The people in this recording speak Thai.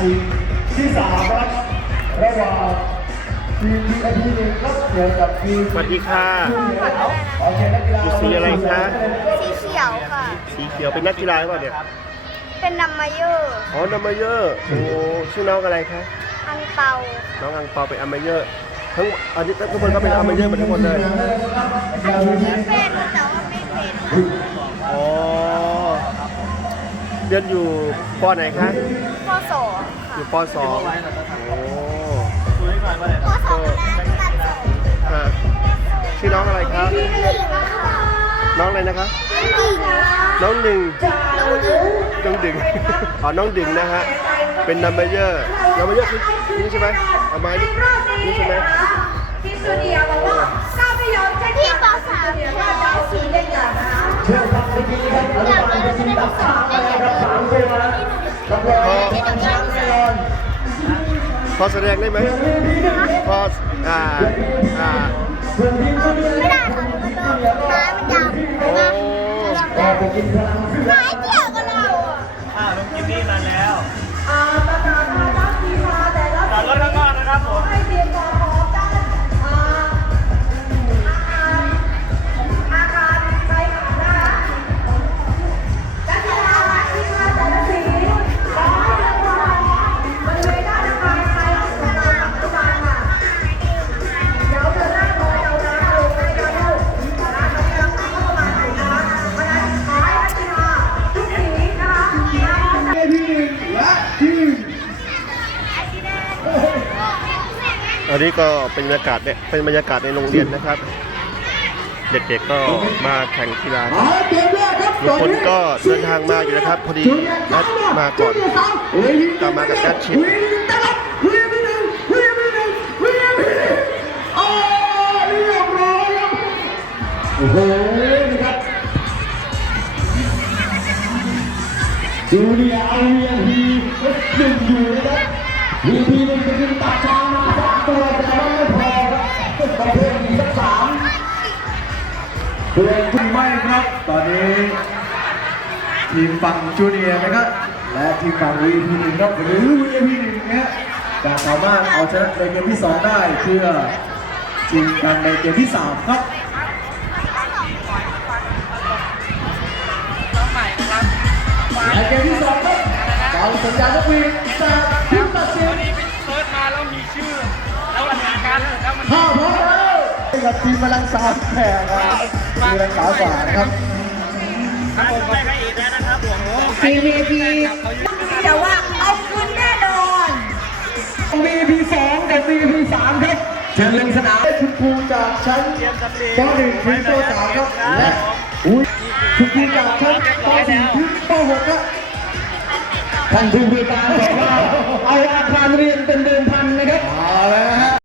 การชิงที่สามครับระหว่างทีมทีมทีหนึ่งครับเกี่ยวกับทีมสวัสดีค่ะโอเคนักกีฬาอยู่สีอะไรคะสีเขียวค่ะ สีเขียวเป็นนักกีฬาหรือเปล่าเนี่ยเป็นนัมมาเยอร์อ๋อนัมเบเยอร์โอ้ชื่อน้องอะไรคะอังเปาน้องอังเปาเป็นอัมเบเยอร์ทั้งอันนี้ทุกคนก็เป็นอัมเบเยอร์หมดทั้งหมดเลยอันนี้เป็นแต่ว่าไม่เป็นอ๋อเรียนอยู่ปไหนคะข้อสอง อค่ะยู่ปสองโอ้ข้อสองนะตัดสองฮะชื่อน้องอะไรครับดิ่งค่ะน้องอะไรนะคะดิ่งน้องหนึ่งลูกดิ่งน้องดึง อ๋อ น้องดึงนะฮะ เป็นนัมเบเยอร์นัมเบเยอร์คือนี่ใช่ไหมเอาไม้นี่นี่ใช่ไหมที่สตูดิโอบอกว่าถ้าไม่ยอมแจ้งพี่ปความสามเดี๋ยวค่ะว่าจะสีเด็กอย่างนะเชื่อครับเมื่อกี้ครับอนุบาลเป็นทีมตัดสามนะครับสามตัวนะรับรองเป็นแชมป์แน่นอนพ อแสดงได้ไหมพออ่าอ่าส่วนทีมคนนี้ไม่ได้ค่ะมันโดนไม้มันยาวโอ้ก็ไปกินพลังเสื้อไม้เกี่ยวกับเราอะอ่าลุงจิมมี่มาแล้ว อันนี้ก็เป็นบรรยากาศเนี่ยเป็นบรรยากาศในโรงเรียนนะครับ เด็กๆก็มาแข่งกีฬาเอาเกมแรกครับทุกคนก็เดินทางมาอยู่นะครับ พอดีนัดมาก่อนตามมากับนัดชิดวีตลับวีพีหนึ่งวีพีหนึ่งวีพีหนึ่งโอ้เรียบร้อยครับโอ้โหนี่ครับจูเนียร์เอาวีพีหนึ่งอยู่นะครับวีพีหนึ่งจะขึ้นตัดช้างมาสามตัวแต่ว่าไม่พอครับ ประเภทอีกสักสามเพื่อนคุณไม่ครับ ตอนนี้ ทีมฝั่งจูเนียร์นะครับและทีมฝั่ง VP หนึ่งครับหรือ VP หนึ่งเนี่ยจะสามารถเอาชนะในเกมที่2ได้เพื่อชิงกันในเกมที่3ครับและเกมที่2ครับการสัญญาณนกหวีดจากทีมตัดสิน กับทีมพลังสามแข่งครับทีมพลังสามกว่านะครับครับผมไปกันอีกแล้วนะครับผม PVP เดี๋ยวว่าเอาคืนแน่นอน VP 2กับ VP 3ครับเชิญลงสนามคุณครูจากชั้นป .1 ถึงป .3 ครับและอุ้ยคุณครูจากชั้นป .4 ถึงป .6 ครับท่านผู้บริการบอกว่าเอาอาคารเรียนเป็นเดิม